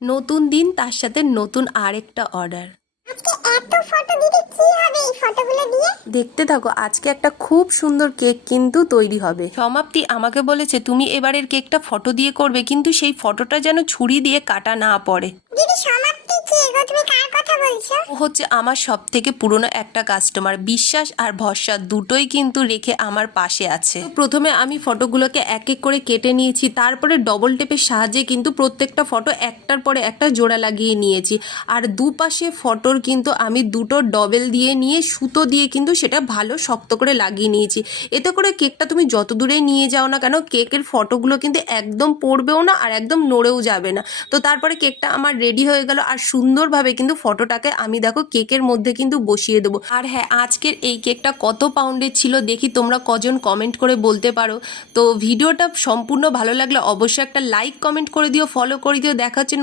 নতুন দিন, তার সাথে নতুন আরেকটা অর্ডার। আজকে এত ফটো দিতে কি হবে এই ফটোগুলো দিয়ে? দেখতে থাকো, আজকে একটা খুব সুন্দর কেক কিন্তু তৈরি হবে। সমাপ্তি আমাকে বলেছে তুমি এবারের কেকটা ফটো দিয়ে করবে, কিন্তু সেই ফটোটা যেন ছুরি দিয়ে কাটা না পড়ে। দিদি সমাপ্তি কি গো, তুমি কার কথা বলছো? ও হচ্ছে আমার সব থেকে পুরনো একটা কাস্টমার, বিশ্বাস আর ভরসা দুটোই কিন্তু রেখে আমার পাশে আছে। তো প্রথমে আমি ফটোগুলোকে এক এক করে কেটে নিয়েছি, তারপরে ডবল টেপের সাহায্যে কিন্তু প্রত্যেকটা ফটো একটার পরে একটা জোড়া লাগিয়ে নিয়েছি। আর দুপাশে ফটোর কিন্তু আমি দুটো ডবেল দিয়ে নিয়ে সুতো দিয়ে কিন্তু সেটা ভালো শক্ত করে লাগিয়ে নিয়েছি। এতে করে কেকটা তুমি যত দূরে নিয়ে যাও না কেন, কেকের ফটোগুলো কিন্তু একদম পড়বেও না আর একদম নড়েও যাবে না। তো তারপরে কেকটা আমার রেডি হয়ে গেল, আর সুন্দরভাবে কিন্তু ফটোটাকে আমি দেখো কেকের মধ্যে কিন্তু বসিয়ে দেবো। আর হ্যাঁ, আজকের এই কেকটা কত পাউন্ডের ছিল দেখি তোমরা কজন কমেন্ট করে বলতে পারো। তো ভিডিওটা সম্পূর্ণ ভালো লাগলে অবশ্যই একটা লাইক কমেন্ট করে দিও, ফলো করে দিও। দেখা হচ্ছে